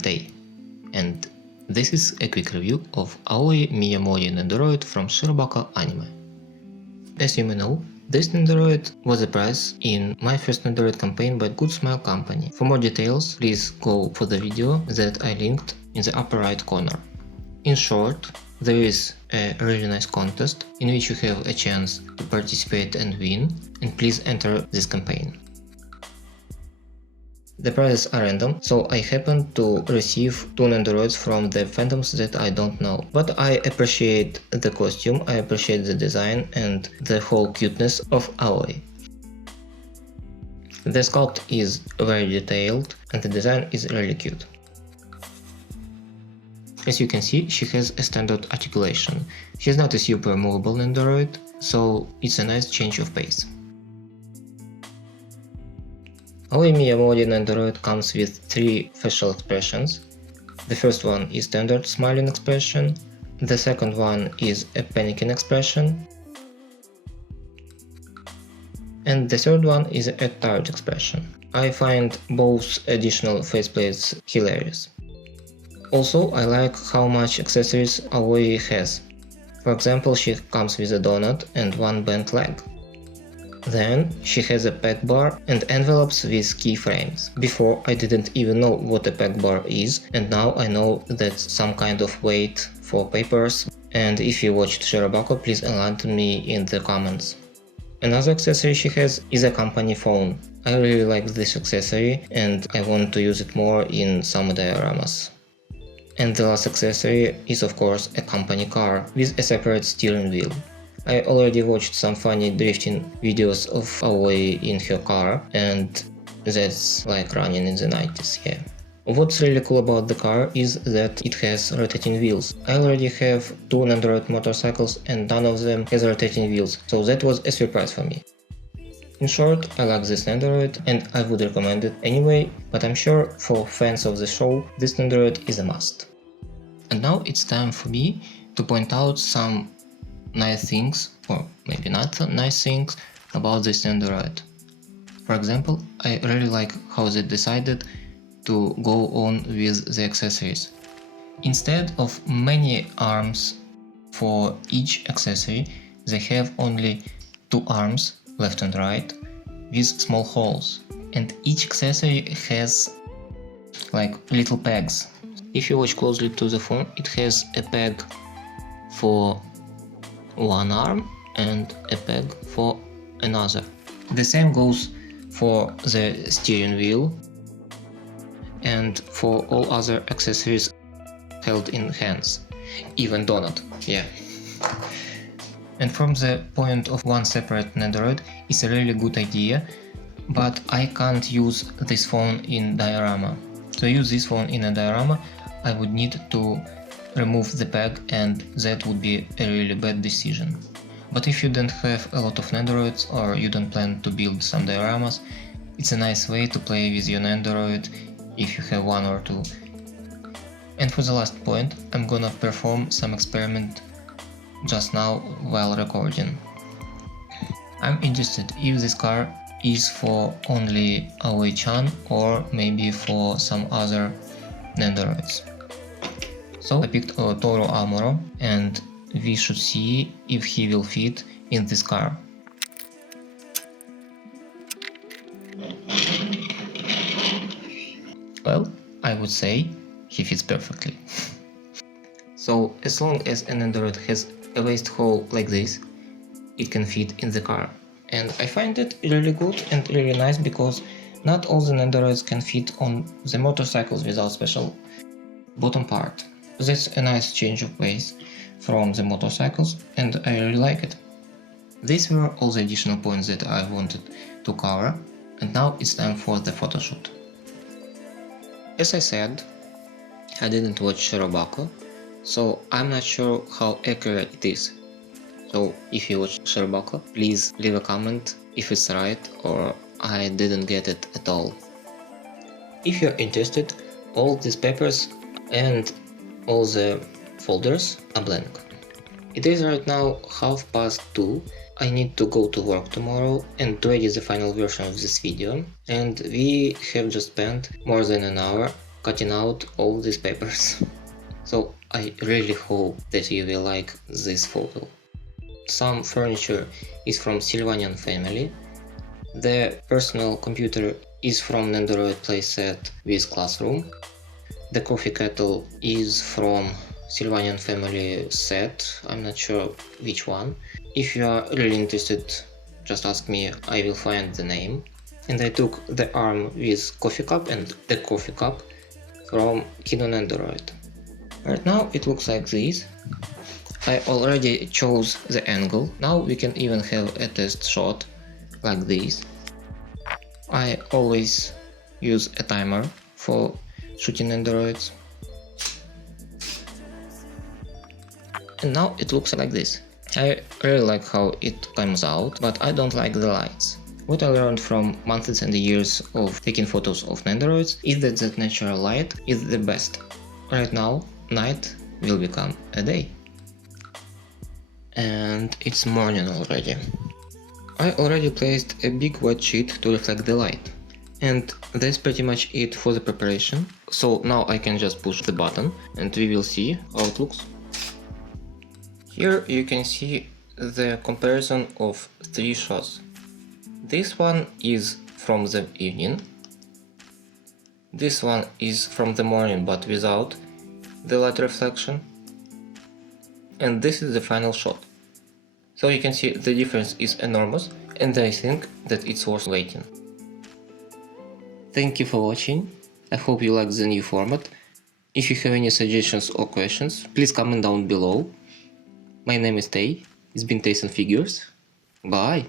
Tei, and this is a quick review of Aoi Miyamori Nendoroid from SHIROBAKO anime. As you may know, this Nendoroid was a prize in my first Nendoroid campaign by Good Smile Company. For more details, please go for the video that I linked in the upper right corner. In short, there is a really nice contest in which you have a chance to participate and win, and please enter this campaign. The prizes are random, so I happened to receive 2 Nendoroids from the fandoms that I don't know. But I appreciate the costume, I appreciate the design and the whole cuteness of Aoi. The sculpt is very detailed and the design is really cute. As you can see, she has a standard articulation. She's not a super movable Nendoroid, so it's a nice change of pace. Aoi Miyamori Nendoroid comes with 3 facial expressions. The first one is standard smiling expression, the second one is a panicking expression, and the third one is a tired expression. I find both additional faceplates hilarious. Also, I like how much accessories Aoi has. For example, she comes with a donut and 1 bent leg. Then she has a peg bar and envelopes with keyframes. Before I didn't even know what a peg bar is, and now I know that's some kind of weight for papers, and if you watched SHIROBAKO, please enlighten me in the comments. Another accessory she has is a company phone. I really like this accessory and I want to use it more in some dioramas. And the last accessory is of course a company car with a separate steering wheel. I already watched some funny drifting videos of Aoi in her car, and that's like running in the 90s, yeah. What's really cool about the car is that it has rotating wheels. I already have 2 Nendoroid motorcycles and none of them has rotating wheels, so that was a surprise for me. In short, I like this Nendoroid and I would recommend it anyway, but I'm sure for fans of the show, this Nendoroid is a must. And now it's time for me to point out some nice things, or maybe not nice things, about this Nendoroid. For example, I really like how they decided to go on with the accessories. Instead of many arms for each accessory, they have only 2 arms, left and right, with small holes, and each accessory has like little pegs. If you watch closely to the phone, it has a peg for 1 arm and a peg for another. The same goes for the steering wheel and for all other accessories held in hands, even donut, yeah. And from the point of one separate Nendoroid, it's a really good idea, but I can't use this phone in diorama. To use this phone in a diorama, I would need to remove the peg, and that would be a really bad decision. But if you don't have a lot of Nendoroids or you don't plan to build some dioramas, it's a nice way to play with your Nendoroid if you have 1 or 2. And for the last point, I'm gonna perform some experiment just now while recording. I'm interested if this car is for only Aoi-chan or maybe for some other Nendoroids. So I picked Toro Amuro and we should see if he will fit in this car. Well, I would say he fits perfectly. So as long as an Nendoroid has a waist hole like this, it can fit in the car. And I find it really good and really nice because not all the Nendoroids can fit on the motorcycles without special bottom part. That's a nice change of pace from the motorcycles and I really like it. These were all the additional points that I wanted to cover, and now it's time for the photoshoot. As I said, I didn't watch SHIROBAKO, so I'm not sure how accurate it is. So if you watch SHIROBAKO, please leave a comment if it's right or I didn't get it at all. If you're interested, all these papers and all the folders are blank. It is right now 2:30. I need to go to work tomorrow and to edit the final version of this video, and we have just spent more than an hour cutting out all these papers. So I really hope that you will like this photo. Some furniture is from Sylvanian family. The personal computer is from Nendoroid playset with classroom. The coffee kettle is from Sylvanian family set, I'm not sure which one. If you are really interested, just ask me, I will find the name. And I took the arm with coffee cup and the coffee cup from Kino Nendoroid. Right now it looks like this. I already chose the angle. Now we can even have a test shot like this. I always use a timer for shooting Nendoroids. And now it looks like this. I really like how it comes out, but I don't like the lights. What I learned from months and years of taking photos of Nendoroids is that natural light is the best. Right now, night will become a day. And it's morning already. I already placed a big white sheet to reflect the light. And that's pretty much it for the preparation. So now I can just push the button and we will see how it looks. Here you can see the comparison of 3 shots. This one is from the evening. This one is from the morning but without the light reflection. And this is the final shot. So you can see the difference is enormous and I think that it's worth waiting. Thank you for watching. I hope you like the new format. If you have any suggestions or questions, please comment down below. My name is Tay. It's been Teisson Figures. Bye!